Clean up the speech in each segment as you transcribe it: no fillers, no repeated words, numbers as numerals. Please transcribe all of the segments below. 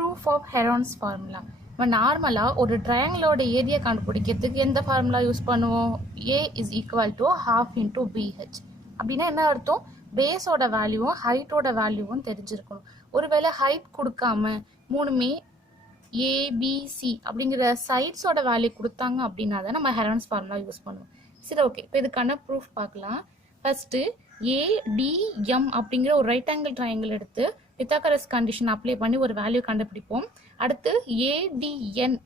proof of Heron's formula. நம்ம நார்மலாக ஒரு ட்ரையாங்கிளோட ஏரியா கண்டுபிடிக்கிறதுக்கு எந்த ஃபார்முலா யூஸ் பண்ணுவோம்? A is equal to half into BH. அப்படின்னா என்ன அர்த்தம்? பேஸோட வேல்யூவும் ஹைட்டோட வேல்யூவும் தெரிஞ்சிருக்கணும். ஒருவேளை ஹைட் கொடுக்காம மூணுமே ஏபிசி அப்படிங்கிற சைட்ஸோட வேல்யூ கொடுத்தாங்க அப்படின்னா தான் நம்ம ஹெரான்ஸ் ஃபார்முலா யூஸ் பண்ணுவோம். சரி, ஓகே. இப்போ இதுக்கான ப்ரூஃப் பார்க்கலாம். ஃபர்ஸ்ட்டு ஏடிஎம் அப்படிங்கிற ஒரு ரைட் ஆங்கிள் ட்ரையாங்கிள் எடுத்து பித்தாகரஸ் கண்டிஷன் அப்ளை பண்ணி ஒரு வேல்யூ கண்டுபிடிப்போம். அடுத்து ஏடிஎன்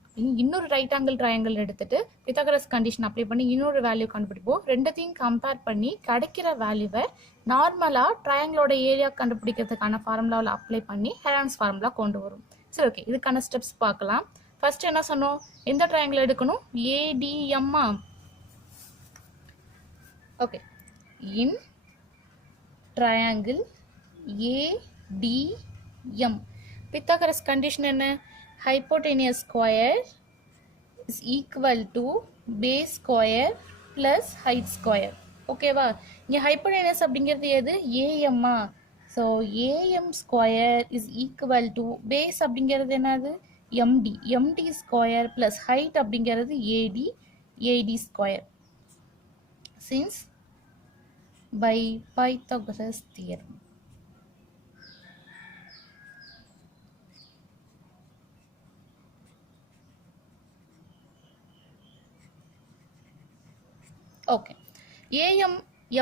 இன்னொரு ரைட் ஆங்கிள் ட்ரையாங்கிள் எடுத்துட்டு பித்தாகரஸ் கண்டிஷன் அப்ளை பண்ணி இன்னொரு வேல்யூ கண்டுபிடிப்போம். ரெண்டுத்தையும் கம்பேர் பண்ணி கிடைக்கிற வேல்யூவை நார்மலாக ட்ரையாங்கிளோட ஏரியா கண்டுபிடிக்கிறதுக்கான ஃபார்முலாவில் அப்ளை பண்ணி ஹெரான்ஸ் ஃபார்முலா கொண்டு வரும். சரி, ஓகே. இதுக்கான ஸ்டெப்ஸ் பார்க்கலாம். ஃபர்ஸ்ட் என்ன சொன்னோம்? எந்த ட்ரையாங்கிள் எடுக்கணும்? ஏடிஎம்மா. ஓகே. இன் triangle ADM. Pythagoras condition என்ன? Hypotenuse square is equal to base square plus height square. ஓகேவா? இங்க hypotenuse அப்படிங்கிறது எது? AM. So AM square is equal to base அப்படிங்கிறது என்னது? MD. MD square plus height அப்படிங்கிறது AD. AD square. Since by Pythagoras theorem. Okay. AM,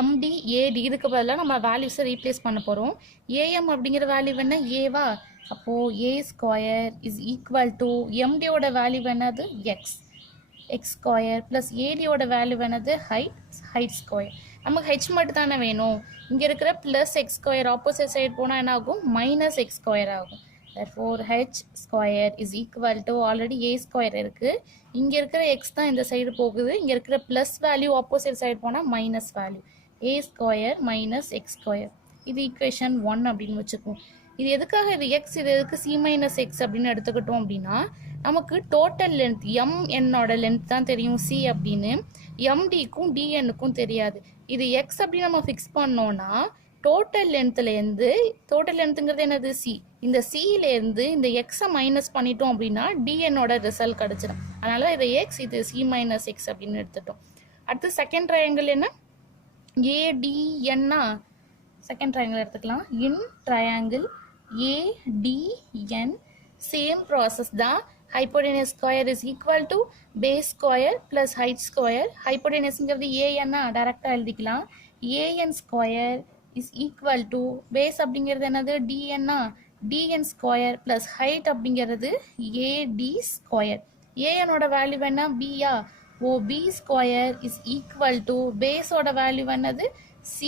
MD, AD இதுக்கு பதிலா நம்ம values ரீப்ளேஸ் பண்ண போறோம். AM அப்படிங்கிற வேல்யூ என்ன? A வா? அப்போ A square is equal to MD ஓட வேல்யூ என்னது? X. X square plus AD ஓட வேல்யூ என்னது? height square. நமக்கு h மட்டும் தானே வேணும். இங்க இருக்கிற plus x square opposite side போனா என்ன ஆகும்? minus x square ஆகும். therefore h square is equal to already a square இருக்கு. இங்க இருக்கிற x தான் இந்த சைடு போகுது. இங்க இருக்கிற plus வேல்யூ ஆப்போசிட் சைடு போனா minus value. a square minus x square. இது ஈக்குவேஷன் 1 அப்படின்னு வச்சுக்குவோம். இது எதுக்காக இது x, இது எதுக்கு c minus x அப்படின்னு எடுத்துக்கிட்டோம் அப்படின்னா நமக்கு டோட்டல் லென்த் mnோட லென்த் தான் தெரியும் c அப்படின்னு, mdக்கும் dnக்கும் தெரியாது. இது x அப்படின்னு நம்ம ஃபிக்ஸ் பண்ணோம்னா டோட்டல் லென்த்லேருந்து, டோட்டல் லென்த்துங்கிறது என்னது? c. இந்த cலேருந்து இந்த x மைனஸ் பண்ணிட்டோம் அப்படின்னா dnோட ரிசல்ட் கிடச்சிடும். அதனால இதை x, இது c மைனஸ் x அப்படின்னு எடுத்துட்டோம். அடுத்து செகண்ட் ட்ரையாங்கிள் என்ன? ADN. செகண்ட் ட்ரையாங்கிள் எடுத்துக்கலாம். இன் ட்ரையாங்கிள் ADN சேம் ப்ராசஸ் தான். hypotenuse square is equal to base square plus height square. hypotenuseங்கிறது an டைரக்டா எழுதிக்கலாம். an square is equal to base அப்படிங்கிறது என்னது? dn. dn square plus height அப்படிங்கிறது ad square. an ஓட value என்ன? b. b square is equal to base ஓட value என்னது? c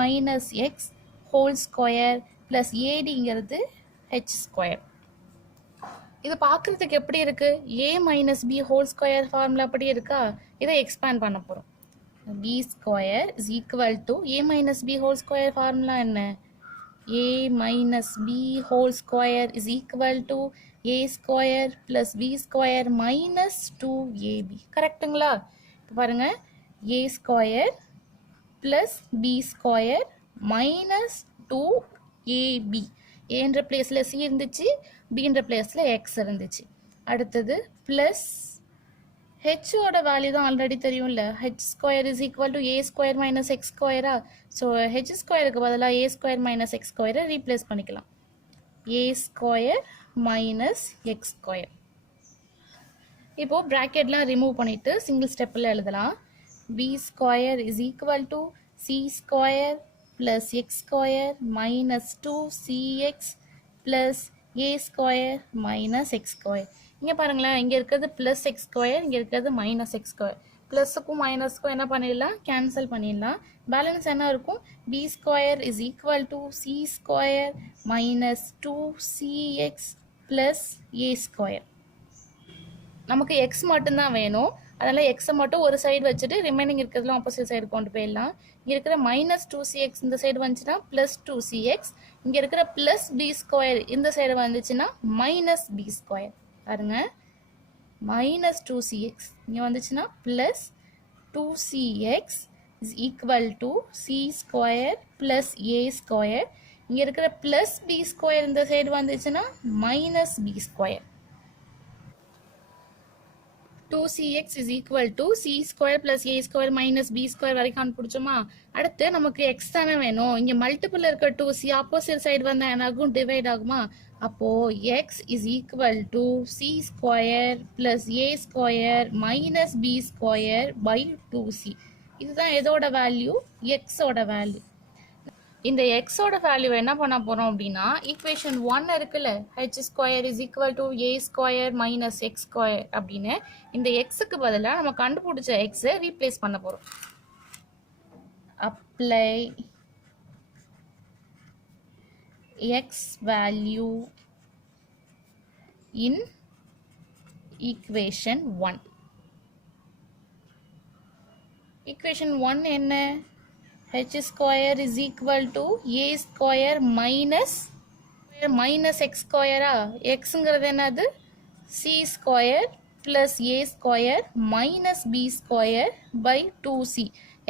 minus x whole square plus adங்கிறது h square. இது பார்க்கறதுக்கு எப்படி இருக்கு? a minus b whole square formula அப்படி இருக்கா? இதை எக்ஸ்பேண்ட் பண்ண போறோம். b square is equal to a minus b whole square formula என்ன? a minus b whole square is equal to a square plus b square minus 2ab. கரெக்ட்டுங்களா? பாருங்க, a square plus b square minus 2ab. ஏன்ற பிளேஸ்ல c இருந்துச்சு, bன்ற பிளேஸ்ல x இருந்துச்சு. அடுத்தது plus h ஓட வேல்யூ தான் ஆல்ரெடி தெரியும்ல. h square is equal to a square minus x ஸ்கொயரா. ஸோ h ஸ்கொயருக்கு பதிலாக a ஸ்கொயர் மைனஸ் எக்ஸ் ஸ்கொயரை ரீப்ளேஸ் பண்ணிக்கலாம். a square minus x square. இப்போ ப்ராக்கெட்லாம் ரிமூவ் பண்ணிட்டு சிங்கிள் ஸ்டெப்பில் எழுதலாம். b square is equal to c square plus x square minus 2cx plus a square minus x square. இங்கே பாருங்களேன், இங்கே இருக்கிறது plus x square, இங்கே இருக்கிறது minus x square. ப்ளஸுக்கும் மைனஸுக்கும் என்ன பண்ணிடலாம்? கேன்சல் பண்ணிடலாம். பேலன்ஸ் என்ன இருக்கும்? b square is equal to c square minus 2cx plus a square. நமக்கு x மட்டும்தான் வேணும். அதனால் எக்ஸை மட்டும் ஒரு சைடு வச்சுட்டு ரிமைனிங் இருக்கிறதுலாம் ஆப்போசிட் சைடு கொண்டு போயிடலாம். இங்கே இருக்கிற மைனஸ் 2cx இந்த சைடு வந்துச்சுன்னா ப்ளஸ் 2cx, இங்கே இருக்கிற ப்ளஸ் பி ஸ்கொயர் இந்த சைடு வந்துச்சுன்னா மைனஸ் பி ஸ்கொயர். பாருங்க, மைனஸ் 2cx இங்கே வந்துச்சுன்னா plus 2cx is equal to C square plus A square. இங்கே இருக்கிற ப்ளஸ் பி ஸ்கொயர் இந்த சைடு வந்துச்சுன்னா minus B square. 2cx is equal to c square plus a square minus b square வரைக்கும் கண்டுபிடிச்சோமா? அடுத்து நமக்கு x தானே வேணும். இங்க மல்டிபிள் இருக்க 2c ஆப்போசிட் சைடு வந்தா என்னாகும்? டிவைட் ஆகுமா? அப்போ x is equal to c square plus a square minus b square by 2c. இதுதான் எதோட வேல்யூ? x ஓட வேல்யூ. இந்த x ஓட வேல்யூ என்ன பண்ண போறோம் அப்படின்னா ஈக்குவேஷன் 1 இருக்குல்ல, h square is equal to a square minus x square அப்படின்னு இந்த எக்ஸுக்கு பதிலாக நம்ம கண்டுபிடிச்ச எக்ஸை ரீப்ளேஸ் பண்ண போறோம். Apply X value in equation 1. Equation 1 என்ன? h square is equal to a square minus x square. xங்கிறது என்னது? c square plus a square minus b square by 2c.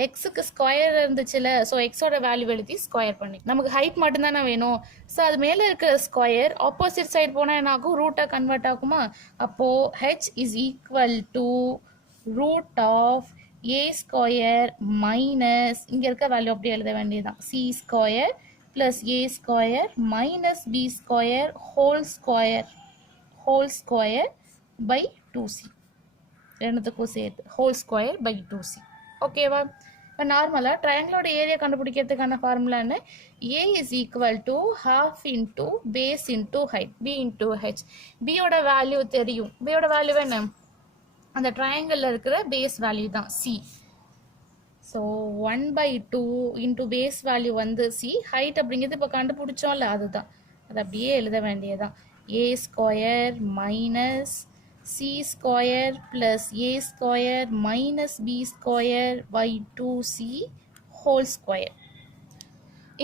xக்கு ஸ்கொயர் இருந்துச்சுல, ஸோ எக்ஸோட வேல்யூ எழுதி ஸ்கொயர் பண்ணி நமக்கு ஹைட் மட்டும்தானே வேணும். ஸோ அது மேலே இருக்கிற ஸ்கொயர் ஆப்போசிட் சைடு போனால் என்ன ஆகும்? ரூட்டாக கன்வெர்ட் ஆகுமா? அப்போது h is equal to root of a square minus இங்க இருக்க வேல்யூ அப்படியே எழுத வேண்டியதுதான். c square plus a square minus b square whole square by 2c. ரெண்டுத்துக்கும் சேர்த்து whole square by 2c. ஓகேவா? இப்போ நார்மலாக ட்ரையாங்கிளோட ஏரியா கண்டுபிடிக்கிறதுக்கான ஃபார்முலா என்ன? a is equal to half into base into height b into h. b ஓட value தெரியும். b ஓட value என்ன? அந்த ட்ரையாங்கிளில் இருக்கிற பேஸ் வேல்யூ தான் c. So 1/2 into base value வந்து c. ஹைட் அப்படிங்கிறது இப்போ கண்டுபிடிச்சோம்ல, அதுதான். அது அப்படியே எழுத வேண்டியதான். a square minus c square plus a square minus b square by 2c whole square.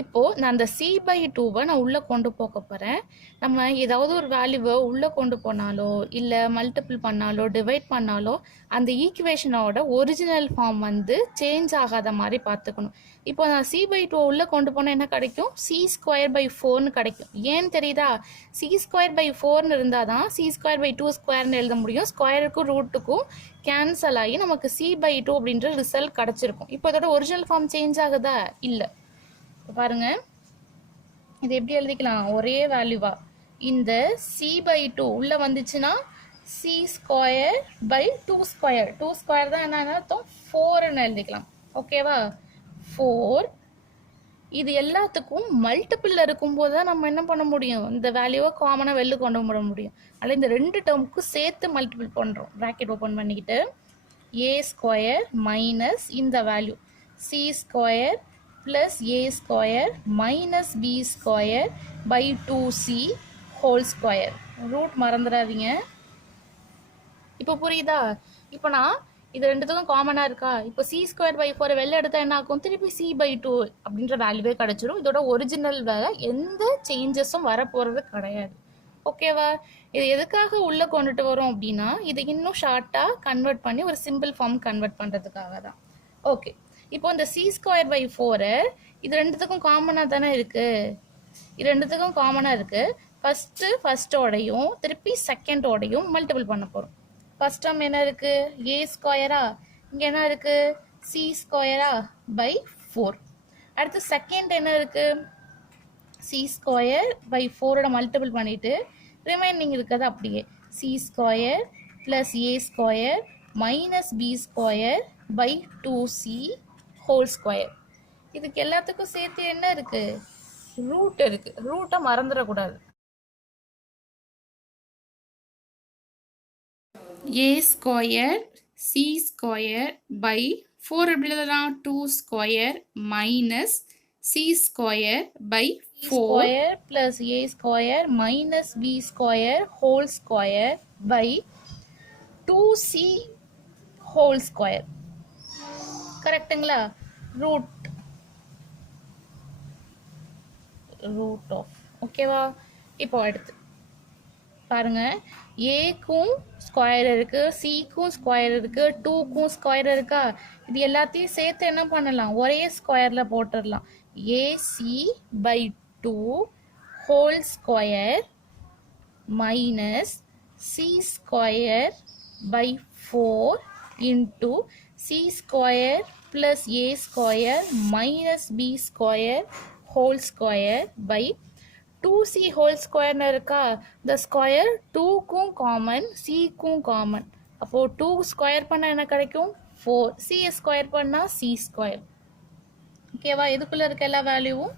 இப்போது நான் அந்த c/2வை நான் உள்ளே கொண்டு போக போகிறேன். நம்ம ஏதாவது ஒரு வேல்யூவை உள்ளே கொண்டு போனாலோ இல்லை மல்டிபிள் பண்ணாலோ டிவைட் பண்ணாலோ அந்த ஈக்குவேஷனோட ஒரிஜினல் ஃபார்ம் வந்து சேஞ்ச் ஆகாத மாதிரி பார்த்துக்கணும். இப்போ நான் c/2 உள்ளே கொண்டு போனால் என்ன கிடைக்கும்? c ஸ்கொயர் பை 4னு கிடைக்கும். ஏன்னு தெரியுதா? c ஸ்கொயர் பை 4னு இருந்தால் தான் c ஸ்கொயர் பை 2 ஸ்கொயர்னு எழுத முடியும். ஸ்கொயருக்கும் ரூட்டுக்கும் கேன்சல் ஆகி நமக்கு c/2 அப்படின்ற ரிசல்ட் கிடச்சிருக்கும். இப்போ இதோட ஒரிஜினல் ஃபார்ம் சேஞ்ச் ஆகுதா? இல்லை. பாருங்க, இது எப்படி எழுதிக்கலாம்? ஒரே வேல்யூவா இந்த c/2 உள்ள வந்துச்சுன்னா c square by 2 square. 2 square தான் என்ன அர்த்தம்? 4ன்னு எழுதிக்கலாம். ஓகேவா? 4. இது எல்லாத்துக்கும் மல்டிபிள் இருக்கும்போது தான் நம்ம என்ன பண்ண முடியும்? இந்த வேல்யூவை காமனாக வெளில கொண்டு வர முடியும். அதில் இந்த ரெண்டு டேர்முக்கும் சேர்த்து மல்டிபிள் பண்ணுறோம். ப்ராக்கெட் ஓப்பன் பண்ணிக்கிட்டு a ஸ்கொயர் மைனஸ் இந்த value c square plus a square minus b square by 2c whole square. Root மறந்துடாதீங்க. இப்போ புரியுதா? இப்போ நான் இது ரெண்டுத்துக்கும் காமனாக இருக்கா? இப்போ c ஸ்கொயர் பை 4 வெளில எடுத்தால் என்ன ஆகும்? திருப்பி c/2 அப்படின்ற வேல்யூவே கிடச்சிரும். இதோட ஒரிஜினல் வேலை எந்த சேஞ்சஸும் வரப்போகிறது கிடையாது. ஓகேவா? இது எதுக்காக உள்ளே கொண்டுட்டு வரோம் அப்படின்னா இதை இன்னும் ஷார்ட்டாக கன்வெர்ட் பண்ணி ஒரு சிம்பிள் ஃபார்ம் கன்வெர்ட் பண்ணுறதுக்காக தான். ஓகே, இப்போ இந்த c ஸ்கொயர் பை 4 இது ரெண்டுத்துக்கும் காமனாக தானே இருக்கு. இது ரெண்டுத்துக்கும் காமனாக இருக்கு. ஃபர்ஸ்டோடையும் திருப்பி செகண்டோடையும் மல்டிபிள் பண்ண போகிறோம். ஃபர்ஸ்ட் டேர்ம் என்ன இருக்கு? a ஸ்கொயரா. இங்கே என்ன இருக்கு? c ஸ்கொயரா பை 4. அடுத்து செகண்ட் என்ன இருக்கு? c ஸ்கொயர் பை 4ஓட மல்டிபிள் பண்ணிட்டு ரிமைனிங் இருக்கிறது அப்படியே c square plus a square minus b square by 2c whole square. இதுக்கு எல்லாத்துக்கும் சேர்த்து என்ன இருக்கு? ரூட் இருக்கு. ரூட்டை மறந்துடக்கூடாது. a square c square by 4 எப்படி எழுதலாம்? 2 square minus c square by 4 plus a square minus b square whole square by 2c whole square. கரெக்டுங்களா? Root of. ஓகேவா? இப்போ அடுத்து பாருங்க, ஏக்கும் ஸ்கொயர் இருக்கு, சிக்கும் ஸ்கொயர் இருக்கு, 2க்கும் ஸ்கொயர் இருக்கா? இது எல்லாத்தையும் சேர்த்து என்ன பண்ணலாம்? ஒரே ஸ்கொயர்ல போட்டுடலாம். AC by 2 whole square minus c square by 4 into c square plus a square minus b square whole square by 2c whole square இருக்கா the square 2க்கும் common cக்கும் common அப்போ 2 ஸ்கொயர் பண்ணா என்ன கிடைக்கும் 4 c ஸ்கொயர் பண்ணா c ஸ்கொயர் ஓகேவா இதுக்குள்ள இருக்க எல்லா வேல்யூவும்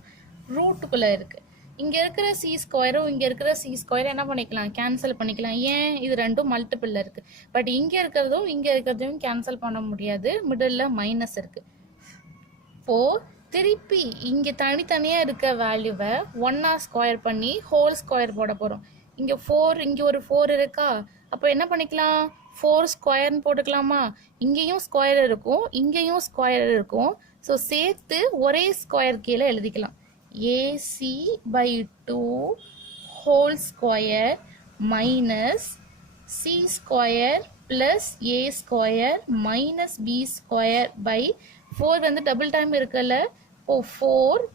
ரூட்டுக்குள்ள இருக்கு இங்க இருக்கிற c ஸ்கொயரும் இங்க இருக்கிற c ஸ்கொயர் என்ன பண்ணிக்கலாம் கேன்சல் பண்ணிக்கலாம் ஏன் இது ரெண்டும் மல்டிபிள்ல இருக்கு பட் இங்க இருக்கிறதையும் கேன்சல் பண்ண முடியாது மிடில்ல மைனஸ் இருக்கு இப்போ திருப்பி இங்க தனித்தனியா இருக்க வேல்யூவை ஒன்னா ஸ்கொயர் பண்ணி ஹோல் ஸ்கொயர் போட போறோம் இங்க 4 இங்க ஒரு 4 இருக்கா அப்போ என்ன பண்ணிக்கலாம் 4 ஸ்கொயர்னு போட்டுக்கலாமா இங்கேயும் ஸ்கொயர் இருக்கும் இங்கேயும் ஸ்கொயர் இருக்கும் ஸோ சேர்த்து ஒரே ஸ்கொயர் கீழே எழுதிக்கலாம் AC by 2 whole square minus C square plus A square minus B square by 4 வந்து டபுள் டைம் இருக்குல்ல இப்போ 4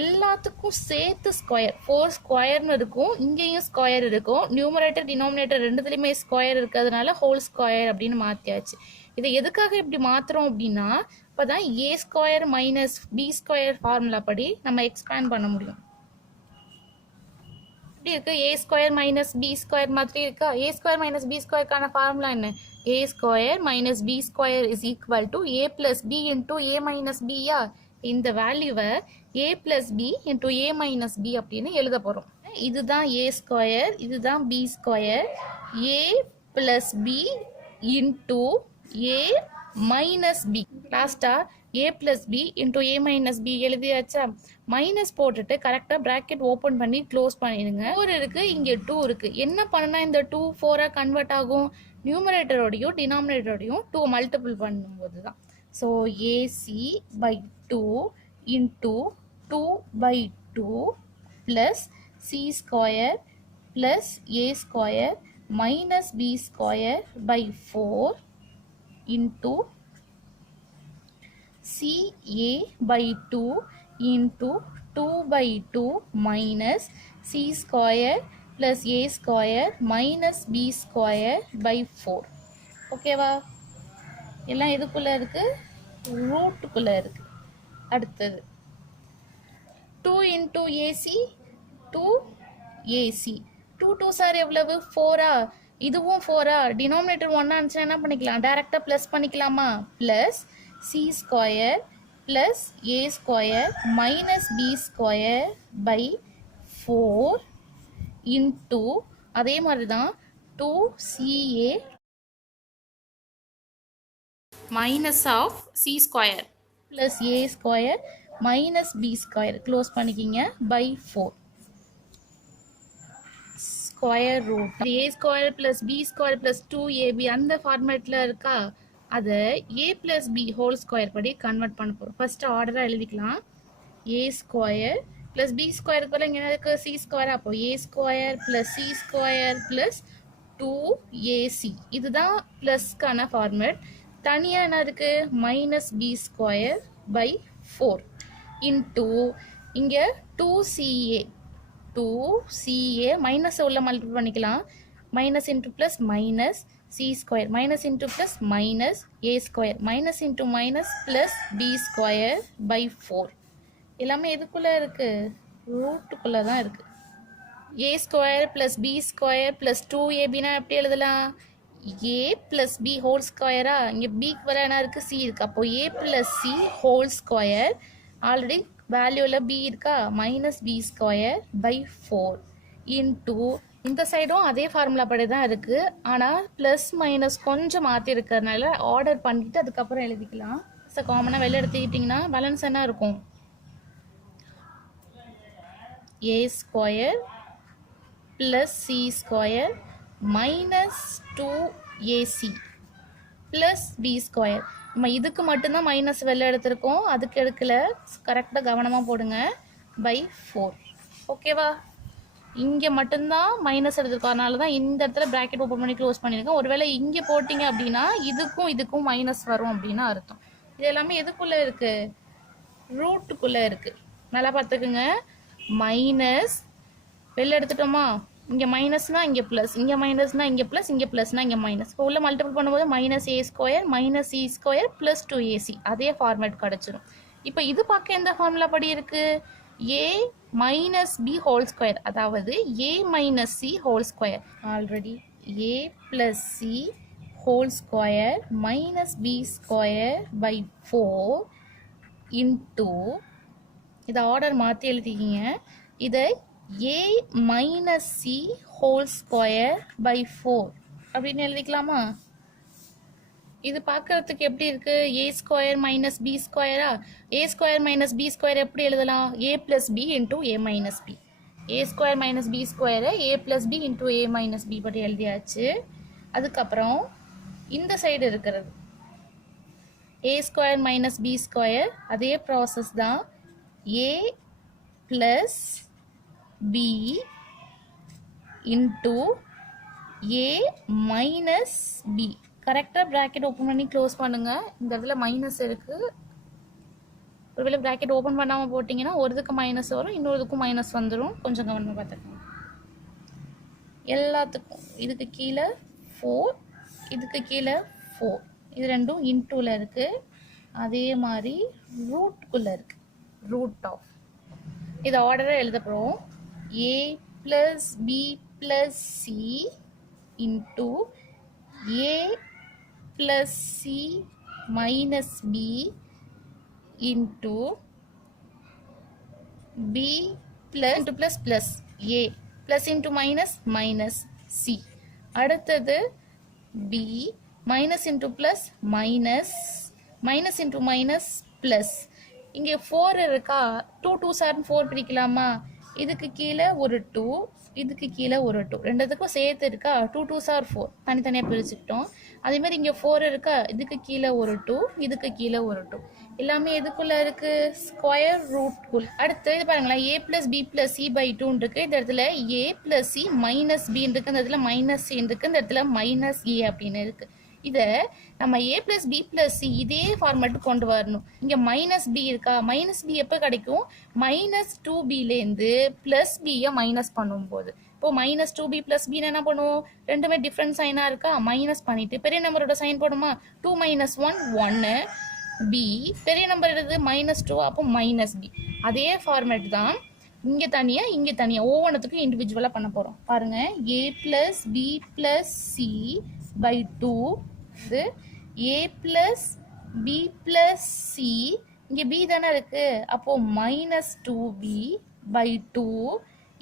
எல்லாத்துக்கும் சேர்த்து ஸ்கொயர் 4 ஸ்கொயர்னு இருக்கும் இங்கேயும் ஸ்கொயர் இருக்கும் நியூமரேட்டர் டினாமினேட்டர் ரெண்டுத்துலையுமே ஸ்கொயர் இருக்கிறதுனால ஹோல் ஸ்கொயர் அப்படின்னு மாற்றியாச்சு இதை எதுக்காக இப்படி மாற்றுறோம் அப்படின்னா இப்போ தான் A square minus B square formula படி நம்ம எக்ஸ்பேண்ட் பண்ண முடியும் இப்படி இருக்கு A square minus B square மாதிரி இருக்கா ஏ ஸ்கொயர் மைனஸ் பி ஸ்கொயருக்கான ஃபார்முலா என்ன A square minus B square is equal to A plus B into A minus பியா இந்த வேல்யூவை a plus b into a minus b அப்படின்னு எழுத போறோம் இதுதான் a ஸ்கொயர் இதுதான் b square a plus b into a minus b லாஸ்டா a plus b into a minus b எழுதியாச்சா மைனஸ் போட்டுட்டு கரெக்டா பிராக்கெட் ஓபன் பண்ணி க்ளோஸ் பண்ணிடுங்க 4 இருக்கு இங்க 2 இருக்கு என்ன பண்ணா இந்த 2 4 கன்வெர்ட் ஆகும் நியூமரேட்டரோடையும் டினாமினேட்டரோடையும் 2 மல்டிபிள் பண்ணும்போது தான் so AC by 2 into 2 by 2 plus C square plus A square minus B square by 4 into CA by 2 into 2 by 2 minus C square plus A square minus B square by 4 ஓகேவா எல்லாம் எதுக்குள்ள இருக்கு ரூட்டுக்குள்ள இருக்கு அடுத்தது 2 into AC 2AC 2 2 sir எவ்வளவு 4 இதுவும் 4 denominator 1 ஆச்சுன்னா என்ன பண்ணிக்கலாம் டைரக்டா ப்ளஸ் பண்ணிக்கலாமா plus C square plus A square minus B square by 4 into அதே மாதிரி தான் 2CA minus of C square plus A square minus B square close பண்ணிக்கிங்க by 4 square root A square plus B square plus 2AB அந்த ஃபார்மேட்ல இருக்கா அதை A plus B whole square படி convert பண்ண போறோம் ஃபர்ஸ்ட் ஆர்டரா எழுதிக்கலாம் A square plus B square கூட இங்க இருக்கு C square அப்போ A square plus C square plus 2AC இதுதான் பிளஸ்க்கான ஃபார்மேட் தனியா என்ன இருக்கு minus B square by 4 into இங்க 2CA மைனஸ் உள்ள மல்டிபிள் பண்ணிக்கலாம் minus into plus minus C square minus into plus minus A square minus into minus plus B square by 4 எல்லாமே எதுக்குள்ள இருக்கு ரூட்டுக்குள்ள தான் இருக்கு A square plus B square plus 2AB எப்படி எழுதலாம் a plus b whole square இங்க b க்கு வர என்ன இருக்கு c இருக்கு அப்போ a plus c whole square already வேல்யூல b இருக்கா minus b square by 4 into இந்த சைடும் அதே ஃபார்முலா படி தான் இருக்கு ஆனா பிளஸ் மைனஸ் கொஞ்சம் மாத்தி இருக்கிறதுனால ஆர்டர் பண்ணிட்டு அதுக்கப்புறம் எழுதிக்கலாம் காமனா வெளில எடுத்துக்கிட்டீங்கன்னா பேலன்ஸ் என்ன இருக்கும் a square plus c square minus 2AC plus B square நம்ம இதுக்கு மட்டும்தான் மைனஸ் வெளில எடுத்திருக்கோம் அதுக்கு எடுக்கல கரெக்டாக கவனமாக போடுங்க by 4 ஓகேவா இங்கே மட்டும்தான் மைனஸ் எடுத்திருக்கோம் அதனால தான் இந்த இடத்துல ப்ராக்கெட் ஓப்பன் பண்ணி க்ளோஸ் பண்ணியிருக்கேன் ஒருவேளை இங்கே போட்டிங்க அப்படின்னா இதுக்கும் மைனஸ் வரும் அப்படின்னு அர்த்தம் இது எல்லாமே எதுக்குள்ளே இருக்குது ரூட்டுக்குள்ளே இருக்குது நல்லா பார்த்துக்குங்க மைனஸ் வெளில எடுத்துட்டோமா, இங்கே மைனஸ்னா இங்கே ப்ளஸ், இங்கே மைனஸ்னா இங்கே ப்ளஸ், இங்கே ப்ளஸ்னா இங்கே மைனஸ். இப்போ உள்ள மல்டிபிள் பண்ணும்போது minus A square minus C square plus 2ac அதே ஃபார்மேட் கிடச்சிரும். இப்போ இது பார்க்க எந்த ஃபார்முலா படி இருக்கு? a minus B whole square, அதாவது a minus C whole square. Already a plus C whole square minus B square by 4 into, இதை ஆர்டர் மாற்றி எழுதிக்கிங்க. இதை a minus C whole square by 4 அப்படின்னு எழுதிக்கலாமா? இது பார்க்கறதுக்கு எப்படி இருக்கு? a ஸ்கொயர் மைனஸ் பி ஸ்கொயரா? a square minus B square எப்படி எழுதலாம்? a plus B into A minus B. a square minus B ஸ்கொயரை a plus B into A minus B படி எழுதியாச்சு. அதுக்கப்புறம் இந்த சைடு இருக்கிறது a square minus B square, அதே ப்ராசஸ் தான். a plus b into a minus b. கரெக்டாக bracket open பண்ணி க்ளோஸ் பண்ணுங்க. இந்த இடத்துல மைனஸ் இருக்கு. ஒருவேளை ப்ராக்கெட் ஓப்பன் பண்ணாமல் போட்டிங்கன்னா ஒரு இதுக்கு மைனஸ் வரும், இன்னொரு இதுக்கும் மைனஸ் வந்துடும். கொஞ்சம் கவனமாக பார்த்துக்கோங்க. எல்லாத்துக்கும் இதுக்கு கீழே 4, இதுக்கு கீழே 4, இது ரெண்டும் இன்டூவில் இருக்குது. அதே மாதிரி ரூட்குள்ளே இருக்குது, ரூட் ஆஃப். இதை ஆர்டராக எழுத போகிறோம். a plus B plus C into a plus c minus b into b plus into plus plus a plus into minus minus c. அடுத்தது b minus into plus minus minus into minus plus. இங்கே 4 இருக்கா, 2 2s are 4 பிரிக்கலாமா? இதுக்கு கீழே ஒரு 2, இதுக்கு கீழே ஒரு 2, ரெண்டுத்துக்கும் சேர்த்து இருக்கா, 2 2s are 4 தனித்தனியாக பிரிச்சுக்கிட்டோம். அதே மாதிரி இங்கே 4 இருக்கா, இதுக்கு கீழே ஒரு 2, இதுக்கு கீழே ஒரு 2, எல்லாமே எதுக்குள்ள இருக்கு? ஸ்கொயர் ரூட்குள். அடுத்து இது பாருங்களேன், a plus B plus C by 2 இருக்கு. இந்த இடத்துல a plus C minus B இருக்கு, இந்த இடத்துல மைனஸ் சி இருக்கு, இந்த இடத்துல மைனஸ் ஏ அப்படின்னு இருக்கு. இதை நம்ம a plus B plus C இதே ஃபார்மேட்டுக்கு கொண்டு வரணும். இங்கே மைனஸ் பி இருக்கா, மைனஸ் பி எப்போ கிடைக்கும்? மைனஸ் 2bலேருந்து பிளஸ் பியை மைனஸ் பண்ணும்போது. இப்போ மைனஸ் 2b பிளஸ் பின்னு என்ன பண்ணுவோம்? ரெண்டுமே டிஃப்ரெண்ட் சைனாக இருக்கா, மைனஸ் பண்ணிட்டு பெரிய நம்பரோட சைன் போடுமா? 2 மைனஸ் 1 1 b, பெரிய நம்பர் எடுத்து மைனஸ் 2, அப்போ மைனஸ் பி. அதே ஃபார்மேட் தான் இங்கே தனியாக இங்கே தனியாக ஒவ்வொன்றுத்துக்கும் இண்டிவிஜுவலாக பண்ண போகிறோம். பாருங்கள், a plus B plus C by 2, இது a plus B plus C, இங்கே b தானே இருக்குது, அப்போது minus 2b by 2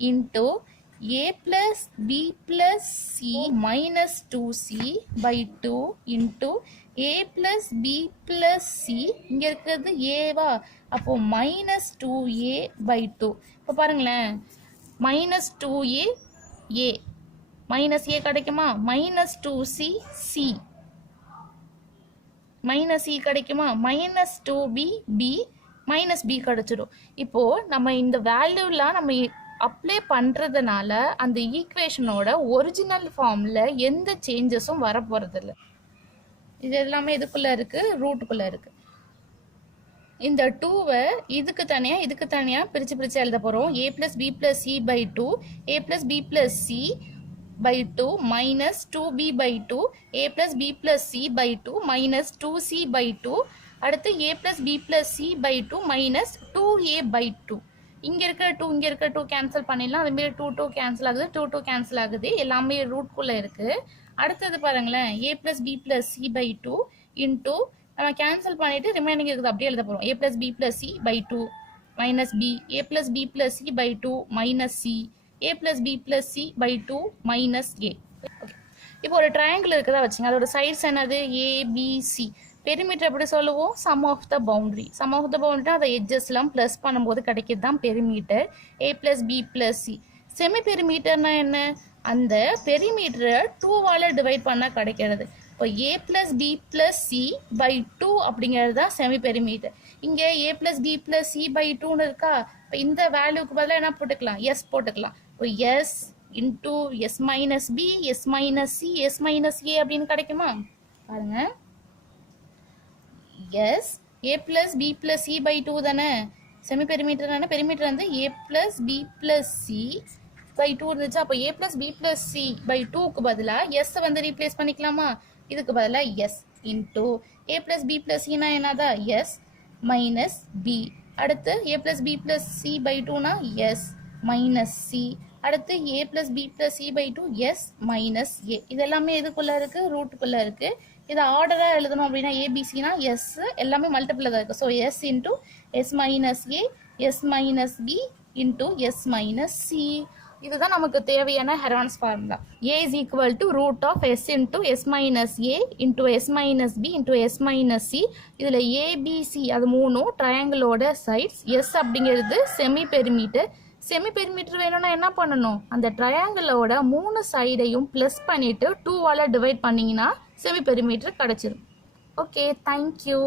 into a plus b plus c minus 2c by 2 into a plus b plus c, இங்க இருக்கிறது a-வா, அப்போ minus 2a by 2. இப்போ பாருங்களேன், minus 2a a minus a கிடைக்குமா? minus 2c c minus c கிடைக்குமா? minus 2b b minus b கிடைச்சிடும். இப்போ நம்ம இந்த வேல்யூலாம் நம்ம அப்ளை பண்ணுறதுனால அந்த ஈக்குவேஷனோட ஒரிஜினல் ஃபார்மில் எந்த சேஞ்சஸும் வர போகிறதில்ல. இது எல்லாமே இதுக்குள்ளே இருக்குது, ரூட்டுக்குள்ளே இருக்குது. இந்த 2வை இதுக்கு தனியாக பிரித்து எழுத போகிறோம். a plus B plus C by 2, a plus B plus C by 2 minus 2b by 2, a plus b plus c by 2 minus 2c by 2, அடுத்து a plus b plus c by 2 minus 2a by 2. இங்கே இருக்கிற 2 இங்கே இருக்கிற 2 cancel பண்ணிடலாம். அதுமாரி 2 2 cancel ஆகுது, 2 2 cancel ஆகுது, எல்லாமே ரூட்குள்ளே இருக்குது. அடுத்தது பாருங்களேன், a plus b plus c by 2 into நம்ம கேன்சல் பண்ணிவிட்டு ரிமைனிங் இருக்குது அப்படியே எழுத போகிறோம். a plus b plus c by 2 minus b, a plus b plus c by 2 minus c, a plus b plus c by 2 minus a. Okay, இப்போ ஒரு triangle இருக்குதா வச்சுங்க, அதோட சைட்ஸ் என்னது? a b c. பெரிமீட்டர் எப்படி சொல்லுவோம்? Sum of the boundary. Sum of the boundary அதை எட்ஜஸ்லாம் ப்ளஸ் பண்ணும்போது கிடைக்கிறது தான் perimeter. a plus b plus c. Semi பெரிமீட்டர்னா என்ன? அந்த பெரிமீட்டரை 2வால் டிவைட் பண்ணால் கிடைக்கிறது. இப்போ a plus b plus c by 2 அப்படிங்கிறது தான் செமி பெரிமீட்டர். இங்கே a plus b plus c by 2ன்னு இருக்கா, இப்போ இந்த வேல்யூக்கு பதிலாக என்ன போட்டுக்கலாம்? s போட்டுக்கலாம். இப்போ s into S minus B, S minus C, S minus A அப்படின்னு கிடைக்குமா? பாருங்க, எஸ் a plus b plus c by 2 தானே, செமி பெரிமீட்டர் பெரிமீட்டர் வந்து a plus b plus c by 2 இருந்துச்சு. அப்போ a plus b plus c by 2க்கு பதிலாக s வந்து ரீப்ளேஸ் பண்ணிக்கலாமா? இதுக்கு பதிலாக s into a plus b plus c னா என்னதா s minus b. அடுத்து a plus b plus c by 2 னா s minus c. அடுத்து a plus b plus c by 2 s minus a. இது எல்லாமே எதுக்குள்ள இருக்கு? ரூட்டுக்குள்ள இருக்கு. இதை ஆர்டராக எழுதணும் அப்படின்னா ஏபிசினா எஸ் எல்லாமே மல்டிபிள் தான் இருக்குது. So S into S minus A S minus B into S minus C. இதுதான் நமக்கு தேவையான Heron's formula. A is equal to root of S into S minus A into S minus B into S minus C. இதில் ABC அது மூணும் ட்ரையாங்கிளோட sides. S அப்படிங்கிறது semi perimeter. Semi perimeter வேணும்னா என்ன பண்ணணும்? அந்த ட்ரையாங்கிளோட 3 சைடையும் ப்ளஸ் பண்ணிவிட்டு 2ஆல் டிவைட் பண்ணிங்கன்னா செமி பெரிமீட்டர் கிடச்சிரும். Okay, thank you.